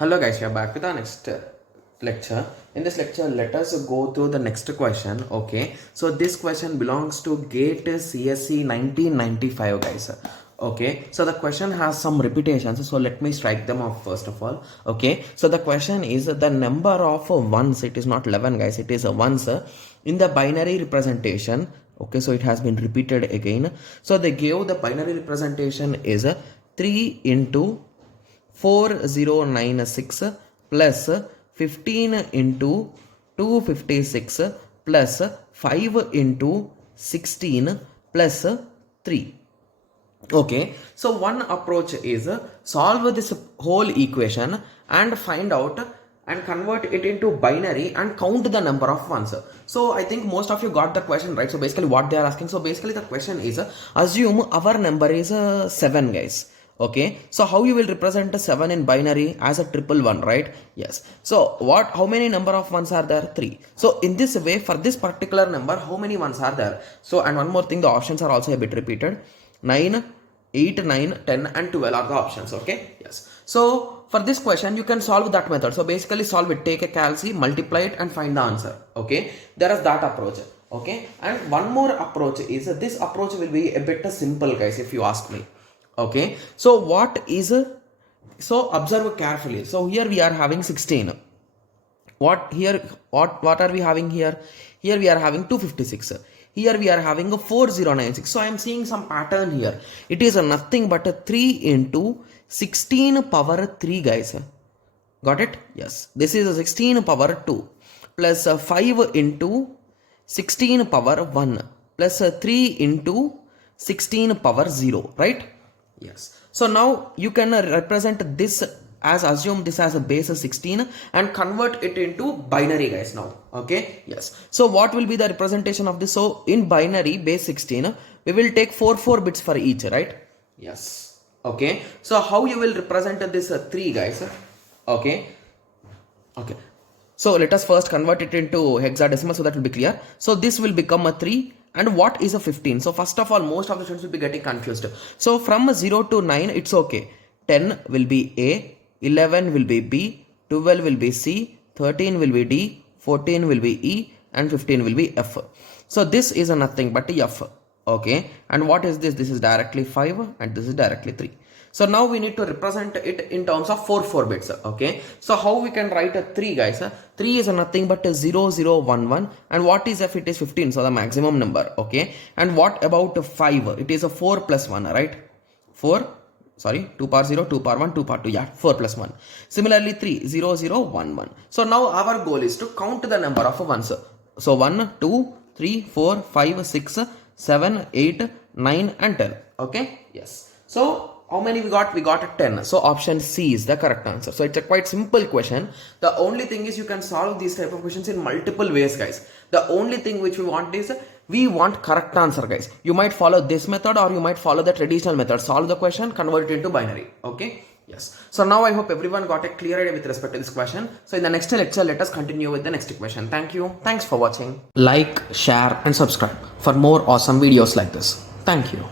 Hello guys, we are back with our next lecture. In this lecture, let us go through the next question. Okay, so this question belongs to GATE CSE 1995 guys. Okay, so the question has some repetitions, so let me strike them off first of all. Okay, so the question is the number of ones, it is not 11 guys, it is ones in the binary representation. Okay, so it has been repeated again. So they gave the binary representation is 3 into 4096 plus 15 into 256 plus 5 into 16 plus 3. Okay, so one approach is solve this whole equation and find out and convert it into binary and count the number of ones. So I think most of you got the question right. So basically what they are asking, so basically the question is assume our number is 7 guys. Okay, so how you will represent a 7 in binary as a triple one, right? Yes. So how many number of ones are there? 3. So in this way, for this particular number, how many ones are there? So, and one more thing, the options are also a bit repeated. 9, 8, 9, 10 and 12 are the options. Okay, yes. So for this question, you can solve that method. So basically solve it, take a calci, multiply it and find the answer. Okay, there is that approach. Okay, and one more approach is this approach will be a bit simple guys if you ask me. Okay, so what is so observe carefully. So here we are having 16. What are we having here? Here we are having 256. Here we are having a 4096. So I am seeing some pattern here. It is nothing but a 3 into 16 power 3 guys. Got it? Yes. This is a 16 power 2 plus 5 into 16 power 1 plus 3 into 16 power 0, right? Yes. So now you can represent this as assume this as a base of 16 and convert it into binary guys now. Okay. Yes. So what will be the representation of this? So in binary base 16, we will take 4 bits for each, right? Yes. Okay. So how you will represent this 3 guys? Okay. Okay. So let us first convert it into hexadecimal so that will be clear. So this will become a 3. And what is a 15? So first of all, most of the students will be getting confused. So from 0 to 9, it's okay. 10 will be A, 11 will be B, 12 will be C, 13 will be D, 14 will be E, and 15 will be F. So this is nothing but F. Okay. And what is this? This is directly 5 and this is directly 3. So now we need to represent it in terms of 4 bits. Okay. So how we can write a 3 guys? 3 is nothing but a 0, 0, 1, 1. And what is F? It is 15. So the maximum number. Okay. And what about 5? It is a 4 plus 1, right? 4. Sorry, 2 power 0, 2 power 1, 2 power 2. Yeah, 4 plus 1. Similarly, 3, 0, 0, 1, 1. So now our goal is to count the number of ones. So 1, 2, 3, 4, 5, 6, 7, 8, 9 and 10. Okay. Yes. So how many we got? We got 10. So option C is the correct answer. So it's a quite simple question. The only thing is you can solve these type of questions in multiple ways guys. The only thing which we want is we want correct answer guys. You might follow this method or you might follow the traditional method. Solve the question, convert it into binary. Okay. Yes. So now I hope everyone got a clear idea with respect to this question. So in the next lecture, let us continue with the next question. Thank you. Thanks for watching. Like, share and subscribe for more awesome videos like this. Thank you.